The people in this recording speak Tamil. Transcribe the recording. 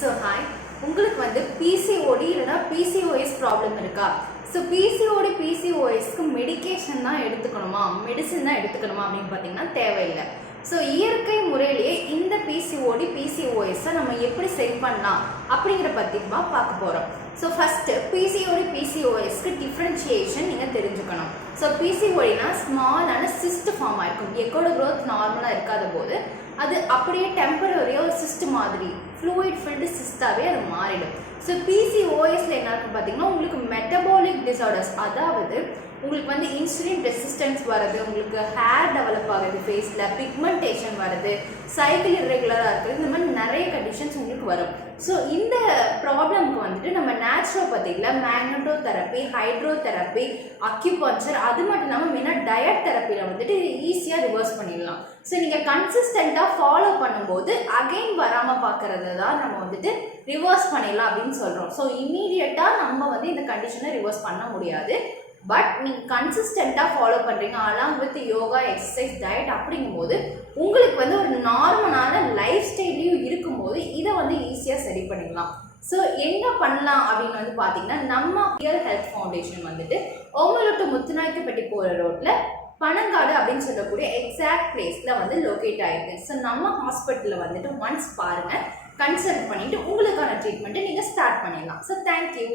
So hi, உங்களுக்கு வந்து PCOD இல்லனா PCOS ப்ராப்ளம் இருக்கா? So PCOD PCOSக்கு மெடிகேஷன் தான் எடுத்துக்கணுமா, மெடிசின் தான் எடுத்துக்கணுமா அப்படின்னு பார்த்தீங்கன்னா தேவையில்லை. ஸோ இயற்கை முறையிலேயே இந்த PCOD PCOSஸை நம்ம எப்படி சரி பண்ணலாம் அப்படிங்கிற பற்றி தான் பார்க்க போகிறோம். ஸோ ஃபஸ்ட்டு PCOD PCOSக்கு டிஃப்ரென்ஷியேஷன் நீங்கள் தெரிஞ்சுக்கணும். ஸோ PCODனா ஸ்மாலான சிஸ்ட் ஃபார்ம் ஆயிருக்கும். எக்கோட க்ரோத் நார்மலாக இருக்காத போது அது அப்படியே டெம்பரரியாக ஒரு சிஸ்ட் மாதிரி ஃப்ளூயிட் ஃபில்டு சிஸ்டாகவே அது மாறிடும். ஸோ PCOSல என்ன இருக்கும் பார்த்தீங்கன்னா உங்களுக்கு மெட்டபாலிக் டிசார்டர்ஸ், அதாவது உங்களுக்கு வந்து இன்சுலின் ரெசிஸ்டன்ஸ் வருது, உங்களுக்கு ஹேர் டெவலப் ஆகுது, ஃபேஸில் பிக்மெண்டேஷன் வருது, சைக்கிள் இர்ரெகுலராக இருக்குது, இந்த மாதிரி நிறைய கண்டிஷன்ஸ் உங்களுக்கு வரும். ஸோ இந்த ப்ராப்ளம்க்கு வந்துட்டு நம்ம நேச்சுரோபதியில் magneto therapy, hydro therapy, acupuncture, அது மட்டும் இல்லாமல் மெயினாக டயட் தெரப்பியில் வந்துட்டு ஈஸியாக ரிவர்ஸ் பண்ணிடலாம். ஸோ நீங்கள் கன்சிஸ்டண்ட்டாக ஃபாலோ பண்ணும்போது அகெயின் வராமல் பார்க்கறது தான் நம்ம வந்துட்டு ரிவர்ஸ் பண்ணிடலாம் அப்படின்னு சொல்கிறோம். ஸோ இம்மீடியட்டாக நம்ம வந்து இந்த கண்டிஷனை ரிவர்ஸ் பண்ண முடியாது. பட் நீங்கள் கன்சிஸ்டண்ட்டாக ஃபாலோ பண்ணுறீங்க along with yoga, exercise, diet அப்படிங்கும்போது உங்களுக்கு வந்து ஒரு நார்மலான லைஃப் ஸ்டைல்லையும் இருக்கும்போது இதை வந்து ஈஸியாக சரி பண்ணிடலாம். ஸோ எங்கே பண்ணலாம் அப்படின்னு வந்து பார்த்தீங்கன்னா நம்ம ரியல் ஹெல்த் ஃபவுண்டேஷன் வந்துட்டு ஓமலூட்டு முத்துநாய்க்குப்பட்டி போகிற ரோட்டில் பனங்காடு அப்படின்னு சொல்லக்கூடிய எக்ஸாக்ட் பிளேஸில் வந்து லொக்கேட் ஆகிருக்கு. ஸோ நம்ம ஹாஸ்பிட்டலில் வந்துட்டு ஒன்ஸ் பாருங்கள், கன்சல்ட் பண்ணிவிட்டு உங்களுக்கான ட்ரீட்மெண்ட்டை நீங்கள் ஸ்டார்ட் பண்ணிடலாம். So thank you.